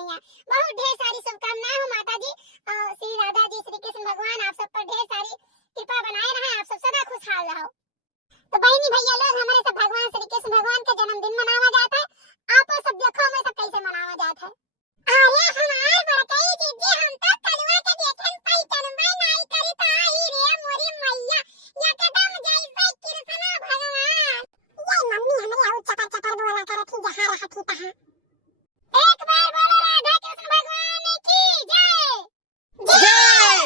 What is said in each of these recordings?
रही हैं। बहुत ढेर सारी शुभकामनाएं हो माता जी। श्री राधा जी, श्री कृष्ण भगवान आप सब पर ढेर सारी कृपा बनाए रहे, आप सब सदा खुशहाल रहो। तो बहनी भैया लोग, हमारे सब भगवान श्री कृष्ण भगवान का जन्मदिन मनावा जाता है। आप सब देखो हमें सब कैसे मनावा जाता है। अरे हमार बड़कई दीदी, हम तो कलवा के देखन पैतन भाई नाई करी ताई रे मोरी मैया, एकदम जैसे कृष्ण भगवान। ये मम्मी हमें आउ चपर चपर बोला करत थी जहां रहती तहां। एक बार बोलो राधा कृष्ण भगवान की जय। जय।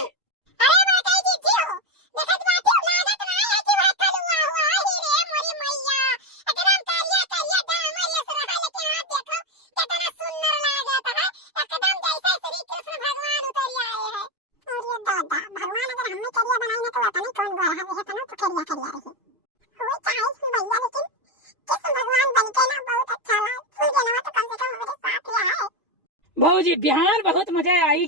अरे बड़कई दीदी हो, देखत बाटी लागत ना है कि वह कलवा हुआ ही रे मोरी मैया, एकदम करिया करिया दामर यस रहा, लेकिन हाथ देखो कितना सुंदर लागत है, एकदम जैसे श्री कृष्ण भगवान उतर आए हैं। और ये दादा भगवान अगर हमने करिया बनाई ना तो पता नहीं कौन बोला हमें है तना तो करिया करिया रही हुई चाहे भैया, लेकिन कृष्ण भगवान बनके ना बहुत अच्छा लगा। फूल देना तो कम से कम मेरे साथ ही आए। भाजी बिहार बहुत मजा आई।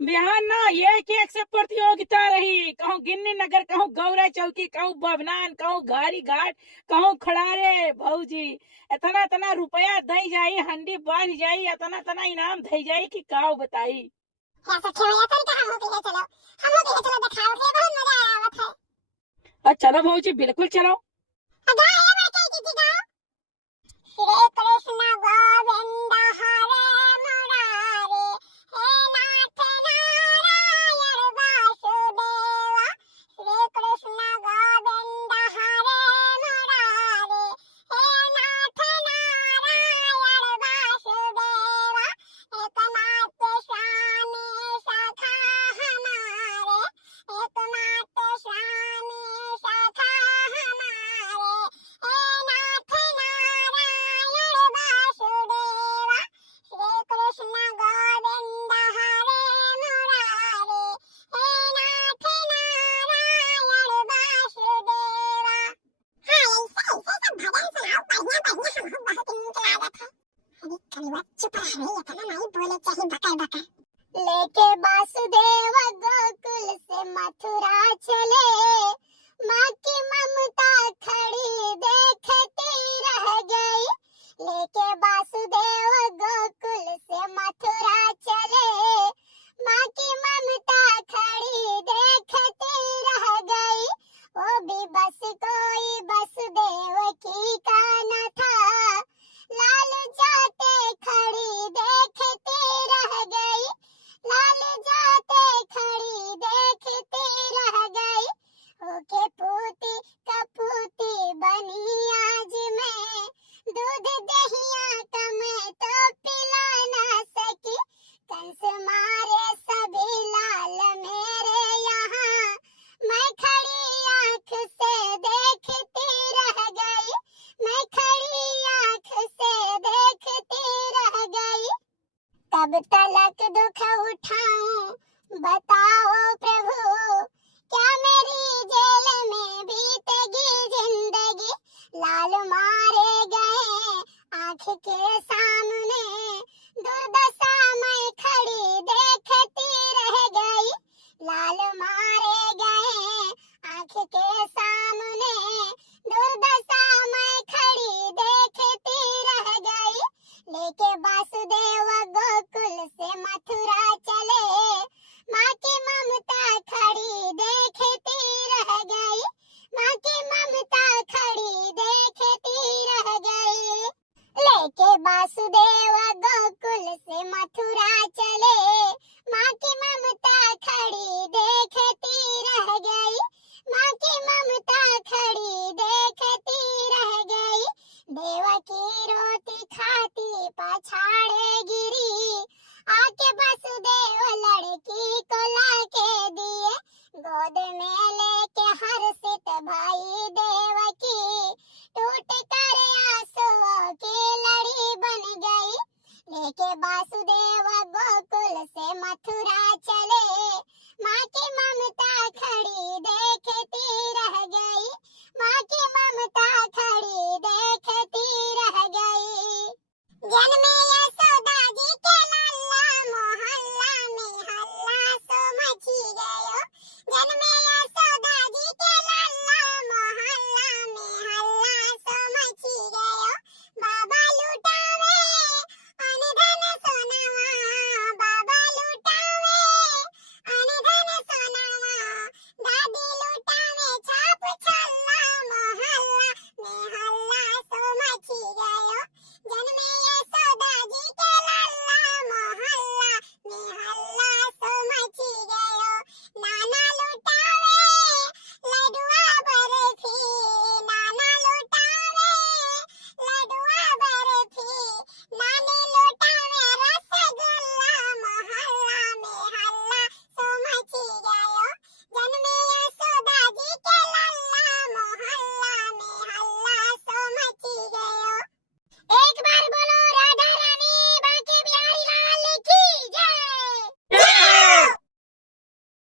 बिहार ना एक एक से प्रतियोगिता रही, कहूँ गिन्नी नगर, कहूँ गौरा चौकी, कहूँ बभनान, कहूँ घारी घाट, कहूँ खड़ारे। भाजी इतना इतना रुपया दई जाई, हंडी बांध जाई, इतना इतना इनाम दई जाई कि काऊ बताई। क्या सच्चे में यार कहां हो गए, चलो हम लोग चलो दिखाओ के बहुत मजा आया आवत है। चलो भाजी बिल्कुल चलो। अगा है बड़कई दीदी गाओ। श्री कृष्ण गोविंद हरे मुरारे, हे नाथ नारायण वासुदेवा। श्री कृष्ण गोविंद हरे मुरारे, हे नाथ नारायण वासुदेवा। एकनाथ स्वामी सखा हमारे, एकनाथ स्वामी सखा हमारे, हे नाथ नारायण वासुदेवा। श्री कृष्ण गोविंद हरे मुरारे, हे नाथ नारायण वासुदेवा। हाँ ऐसे ऐसे सब भजन सुनाओ, बढ़िया बढ़िया, हमको बहुत नीक लागत है। अरे कलवा चुप रह रे, इतना नहीं बोले चाहिए बकर बकर। लेके वासुदेव गोकुल से मथुरा चले, माँ की ममता खड़ी देखती रह गई। लेके वासुदेव गोकुल से मथुरा चले, माँ की ममता खड़ी देखती रह गई। वो भी बस कोई वसुदेव की का न था, लाल जाते खड़ी देखती रह गई, लाल जाते खड़ी देखती रह गई। होके पूती कपूती बनी आज मैं, दूध दहिया का मैं तो पिला ना सकी। कंस मारे सभी लाल मेरे यहाँ, मैं खड़ी आँख से देखती रह गई, मैं खड़ी आँख से देखती रह गई। कब तलक दुख उठाऊं बताओ प्रभु, क्या मेरी जेल में बीतेगी जिंदगी। लाल मारे गए आँख के सामने, दुर्दशा मैं खड़ी देखती रह गई। लाल मारे गए आँख के सामने, दुर्दशा मैं खड़ी देखती रह गई। लेके वासुदेव गोकुल से मथुरा चले, माँ की ममता खड़ी देखती रह गई, माँ की ममता खड़ी देखती रह गई। लेके वासुदेव गोकुल से मथुरा चले।